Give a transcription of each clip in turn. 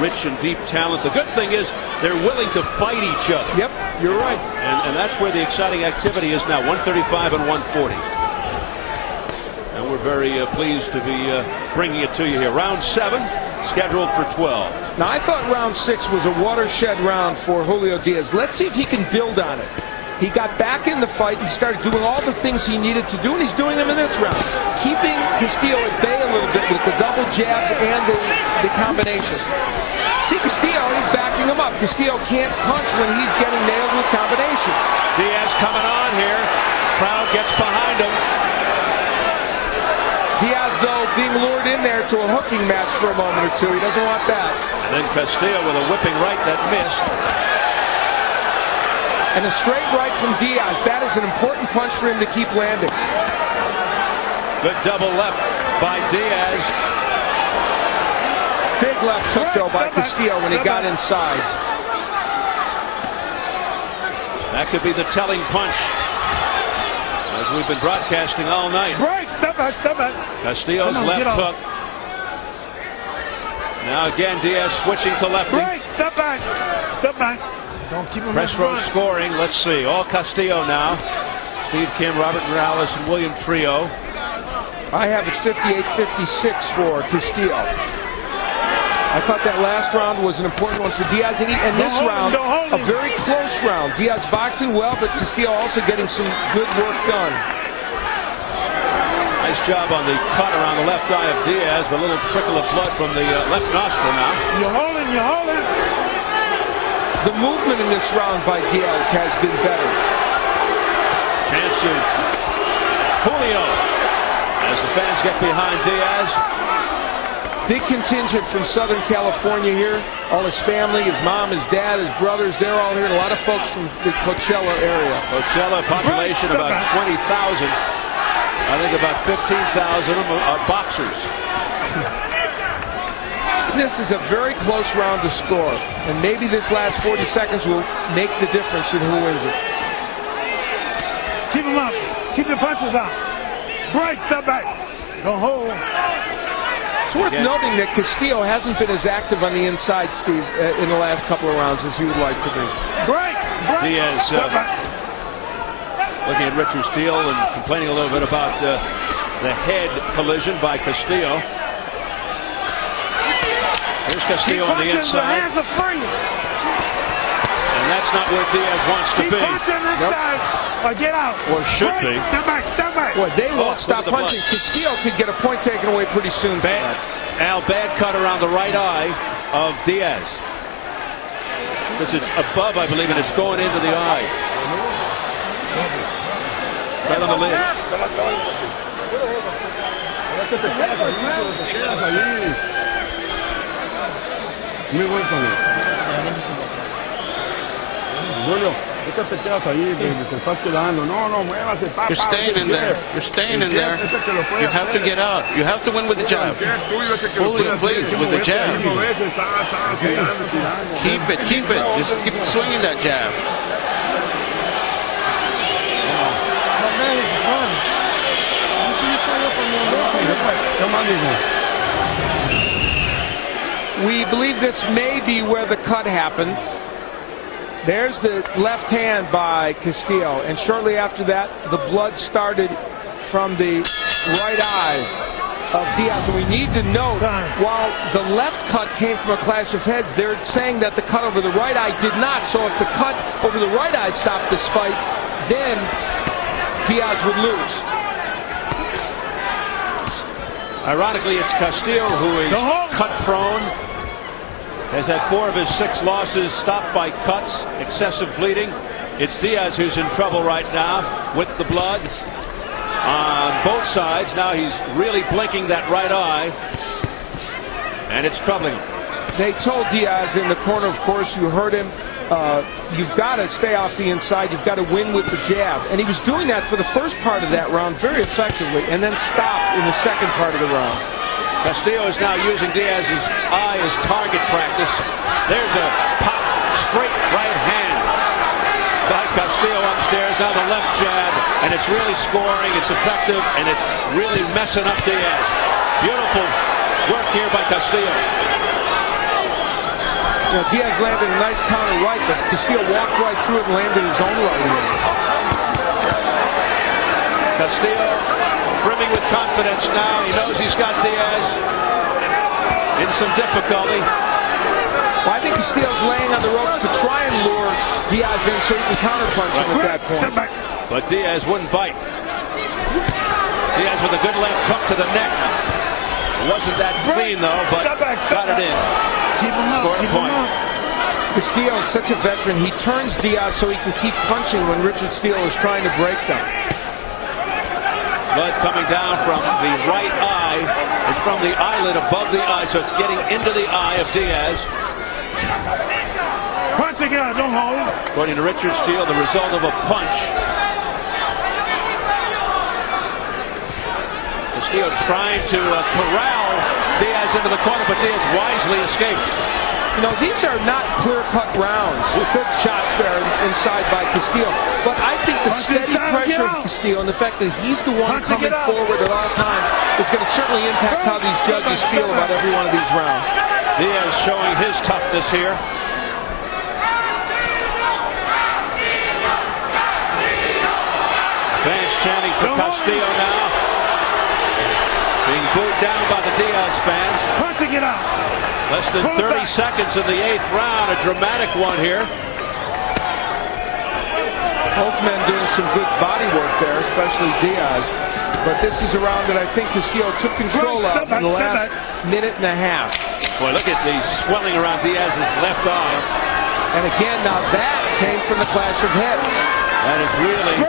rich and deep talent. The good thing is they're willing to fight each other. Yep, you're right. And that's where the exciting activity is now, 135 and 140. And we're very pleased to be bringing it to you here. Round 7, scheduled for 12. Now, I thought round 6 was a watershed round for Julio Diaz. Let's see if he can build on it. He got back in the fight. He started doing all the things he needed to do, and he's doing them in this round. Keeping Castillo at bay a little bit with the double jabs and the combinations. See, Castillo, he's backing him up. Castillo can't punch when he's getting nailed with combinations. Diaz coming on here. Crowd gets behind him. Diaz, though, being lured in there to a hooking match for a moment or two. He doesn't want that. And then Castillo with a whipping right that missed. And a straight right from Diaz. That is an important punch for him to keep landing. Good double left by Diaz. Big left hook, though, by Castillo when he got inside. That could be the telling punch, as we've been broadcasting all night. Break, step back, step back. Castillo's left hook. Now again, Diaz switching to lefty. Break, step back, step back. Don't keep him Press row scoring. Let's see. All Castillo now. Steve Kim, Robert Morales, and William Trio. I have it 58-56 for Castillo. I thought that last round was an important one for Diaz. And this round, a very close round. Diaz boxing well, but Castillo also getting some good work done. Nice job on the cut around the left eye of Diaz, but a little trickle of blood from the left nostril now. You're holding, you're holding. The movement in this round by Diaz has been better. Chance of Julio as the fans get behind Diaz. Big contingent from Southern California here. All his family, his mom, his dad, his brothers, they're all here. And a lot of folks from the Coachella area. Coachella population about 20,000. I think about 15,000 of them are boxers. This is a very close round to score, and maybe this last 40 seconds will make the difference in who wins it. Keep him up. Keep the punches out. Break, step back. Don't hold. It's worth noting that Castillo hasn't been as active on the inside, Steve, in the last couple of rounds as he would like to be. Break, break. Diaz looking at Richard Steele and complaining a little bit about the head collision by Castillo. Here's Castillo on the inside. The hands are free. And that's not where Diaz wants to Keep be. punching this side. Or get out. Or should Break. be. Step back, step back. Boy, they won't stop punching. Castillo could get a point taken away pretty soon. Bad cut around the right eye of Diaz. Because it's above, I believe, and it's going into the eye. Right on the lid. Muy buen con él. Julio, te quedas ahí, te estás quedando. No, muévase, papá. You're staying in there. You're staying in there. You have to get out. You have to win with the jab. Julio, please, with the jab. Keep it. Just keep swinging that jab. We believe this may be where the cut happened. There's the left hand by Castillo, and shortly after that, the blood started from the right eye of Diaz. And we need to note, while the left cut came from a clash of heads, they're saying that the cut over the right eye did not. So if the cut over the right eye stopped this fight, then Diaz would lose. Ironically, it's Castillo who is cut prone. Has had 4 of his 6 losses stopped by cuts, excessive bleeding. It's Diaz who's in trouble right now with the blood on both sides. Now he's really blinking that right eye, and it's troubling him. They told Diaz in the corner, of course, you heard him, you've got to stay off the inside, you've got to win with the jab. And he was doing that for the first part of that round very effectively, and then stopped in the second part of the round. Castillo is now using Diaz's eye as target practice. There's a pop, straight right hand by Castillo upstairs. Now the left jab, and it's really scoring, it's effective, and it's really messing up Diaz. Beautiful work here by Castillo. Diaz landed a nice counter right, but Castillo walked right through it and landed his own right hand. Castillo brimming with confidence now. He knows he's got Diaz in some difficulty. Well, I think Castillo's laying on the ropes to try and lure Diaz in so he can counterpunch him at that point. But Diaz wouldn't bite. Diaz with a good left hook to the neck. It wasn't that clean, though, but got it in. Scored a point. Castillo is such a veteran. He turns Diaz so he can keep punching when Richard Steele is trying to break them. Blood coming down from the right eye. It's from the eyelid above the eye, so it's getting into the eye of Diaz. Punch again, don't hold. According to Richard Steele, the result of a punch. Castillo trying to corral Diaz into the corner, but Diaz wisely escaped. You know, these are not clear-cut rounds. Good shots there inside by Castillo. But I think the steady pressure of Castillo and the fact that he's the one coming forward at all times is going to certainly impact how these judges feel about every one of these rounds. Diaz showing his toughness here. Fans chanting for Castillo now. Being booed down by the Diaz fans. Punching it out. Less than 30 seconds in the 8th round. A dramatic one here. Both men doing some good body work there, especially Diaz. But this is a round that I think Castillo took control of in the last minute and a half. Boy, look at the swelling around Diaz's left eye. And again, now that came from the clash of heads. That is really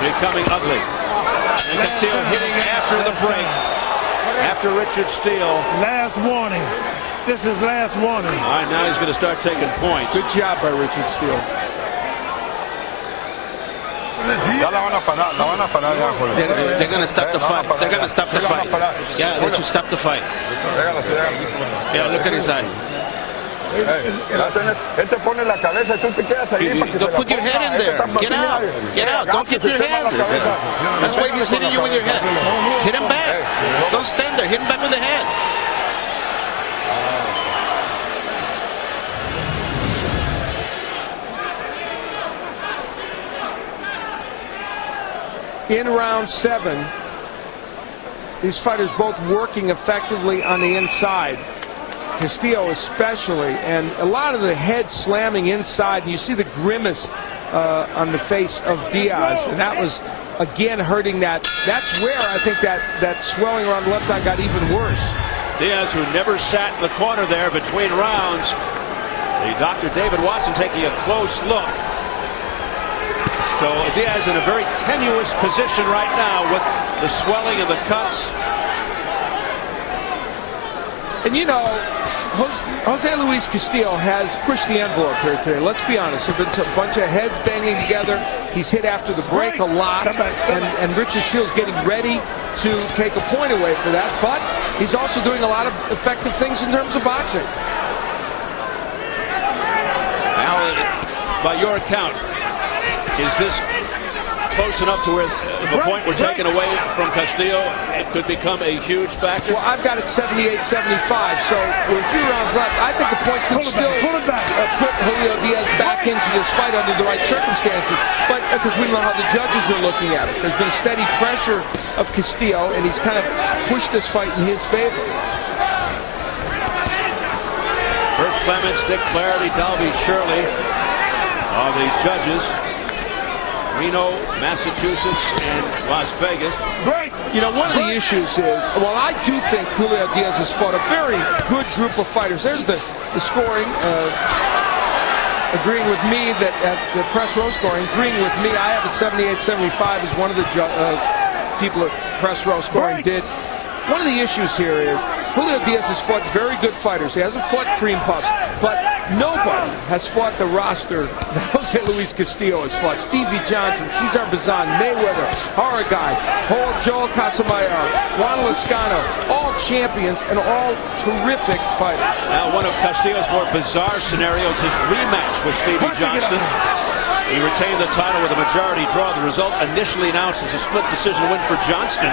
becoming ugly. And Castillo hitting after the break. After Richard Steele. Last warning. This is last warning. All right, now he's going to start taking points. Good job by Richard Steele. They're going to stop the fight. They're going to stop the fight. Yeah, they should stop the fight. Yeah, look at his eye. Don't put your head in there. Get out. Get out. Don't get your head. That's why he's hitting you with your head. Hit him back. Don't stand there. Hit him back with the head. In round 7, these fighters both working effectively on the inside. Castillo especially, and a lot of the head slamming inside. You see the grimace on the face of Diaz, and that was again hurting that. That's where I think that swelling around the left eye got even worse. Diaz, who never sat in the corner there between rounds. The Dr. David Watson taking a close look. So Diaz in a very tenuous position right now with the swelling and the cuts. And you know, Jose Luis Castillo has pushed the envelope here today. Let's be honest. There's been a bunch of heads banging together. He's hit after the break a lot. And Richard Steele's getting ready to take a point away for that. But he's also doing a lot of effective things in terms of boxing. Now, by your account, is this close enough to where if a point were taken away from Castillo, it could become a huge factor? Well, I've got it 78-75, so with 3 rounds left, I think the point could still put Julio Diaz back into this fight under the right circumstances, but because we know how the judges are looking at it. There's been steady pressure of Castillo, and he's kind of pushed this fight in his favor. Bert Clements, Dick Flaherty, Dalby Shirley are the judges. Reno, Massachusetts, and Las Vegas. Great. You know, one of the issues is, well, I do think Julio Diaz has fought a very good group of fighters. There's the scoring, agreeing with me that at the press row scoring, agreeing with me, I have it 78-75 as one of the people at press row scoring did. One of the issues here is Julio Diaz has fought very good fighters. He hasn't fought cream puffs, but nobody has fought the roster that Jose Luis Castillo has fought. Stevie Johnson, Cesar Bazan, Mayweather, Haragay, Joel Casamayor, Juan Lascano, all champions and all terrific fighters. Now, one of Castillo's more bizarre scenarios, his rematch with Stevie Johnston. He retained the title with a majority draw. The result initially announced as a split decision win for Johnston.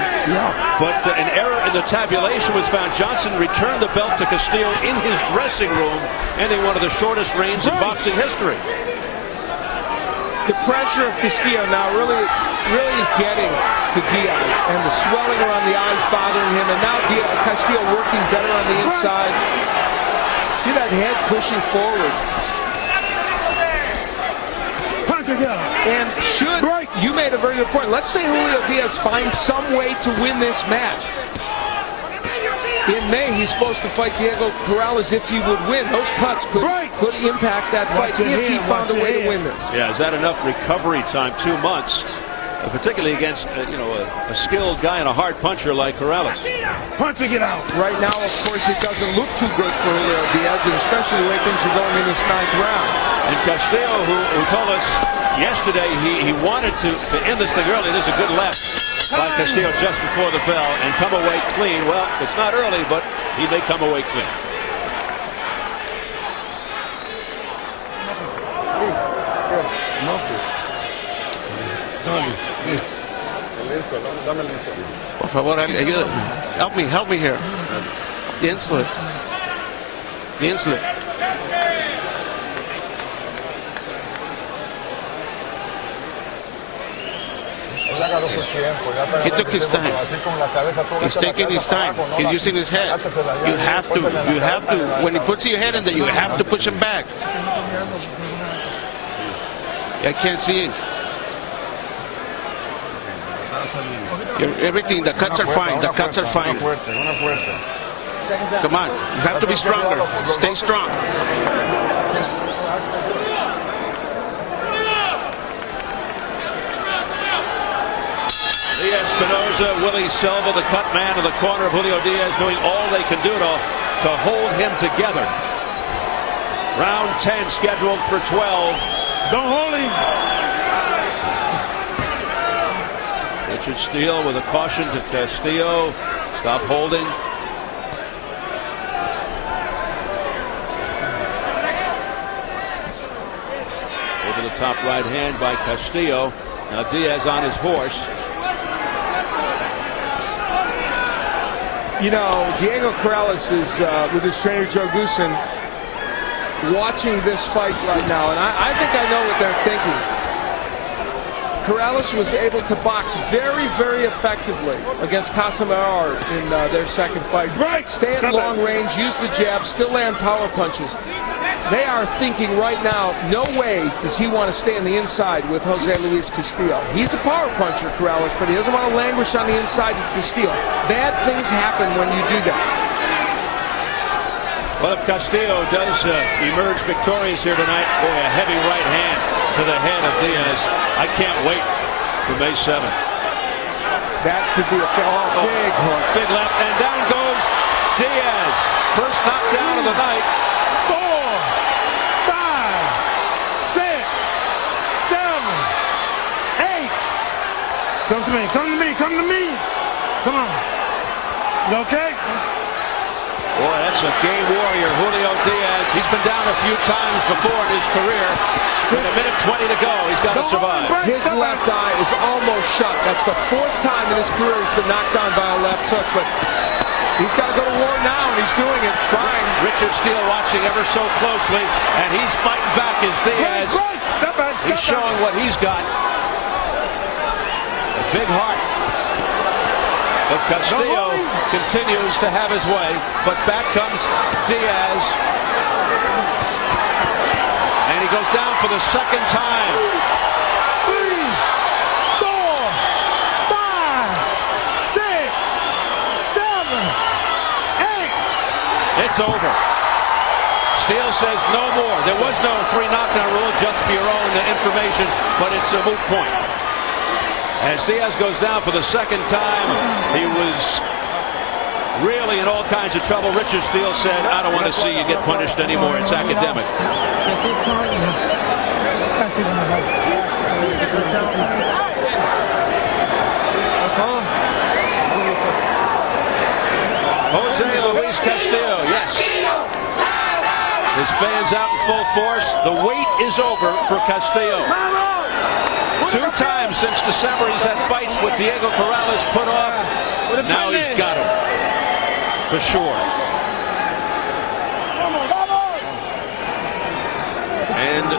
But an error in the tabulation was found. Johnson returned the belt to Castillo in his dressing room, ending one of the shortest reigns in boxing history. The pressure of Castillo now really is getting to Diaz, and the swelling around the eyes bothering him, and now Castillo working better on the inside. See that head pushing forward. And you made a very good point. Let's say Julio Diaz finds some way to win this match. In May, he's supposed to fight Diego Corrales if he would win. Those cuts could impact that fight if he found a way to win this. Yeah, is that enough recovery time? 2 months, particularly against a skilled guy and a hard puncher like Corrales. Punching it out. Right now, of course, it doesn't look too good for Julio Diaz, and especially the way things are going in this 9th round. And Castillo, who told us yesterday he wanted to end this thing early. There's a good left by Castillo just before the bell and come away clean. Well, it's not early, but he may come away clean. Por favor, ayuda. Help me here. The insulin. He took his time. He's taking his time. He's using his head. You have to. When he puts your head in there, you have to push him back. I can't see it. Everything, the cuts are fine. The cuts are fine. Come on. You have to be stronger. Stay strong. Espinosa, Willie Silva, the cut man in the corner of Julio Diaz, doing all they can do to hold him together. Round 10 scheduled for 12. Don't hold him. Richard Steele with a caution to Castillo. Stop holding. Over the top right hand by Castillo. Now Diaz on his horse. You know, Diego Corrales is with his trainer Joe Goosen watching this fight right now, and I think I know what they're thinking. Corrales was able to box very, very effectively against Casamar in their second fight. Stay at long range, use the jab, still land power punches. They are thinking right now, no way does he want to stay on the inside with Jose Luis Castillo. He's a power puncher, Corrales, but he doesn't want to languish on the inside with Castillo. Bad things happen when you do that. Well, if Castillo does emerge victorious here tonight, boy, a heavy right hand to the head of Diaz. I can't wait for May 7th. That could be a big left, and down goes Diaz. First knockdown of the night. 4, 5, 6, 7, 8. Come to me. Come on. You okay? Boy, that's a game warrior, Julio Diaz. He's been down a few times before in his career. With a minute 20 to go, he's got to survive. His left eye is almost shut. That's the 4th time in his career he's been knocked down by a left hook, but he's got to go to war now, and he's doing it, trying. Richard Steele watching ever so closely, and he's fighting back as Diaz. He's showing what he's got. A big heart. But Castillo continues to have his way, but back comes Diaz. And he goes down for the second time. 3, 4, 5, 6, 7, 8. It's over. Steele says no more. There was no 3 knockdown rule, just for your own information, but it's a moot point. As Diaz goes down for the second time, he was really in all kinds of trouble. Richard Steele said, I don't want to see you get punished anymore. It's academic. Jose Luis Castillo, yes. His fans out in full force. The wait is over for Castillo. 2 times since December he's had fights with Diego Corrales put off. Now he's got him. For sure. And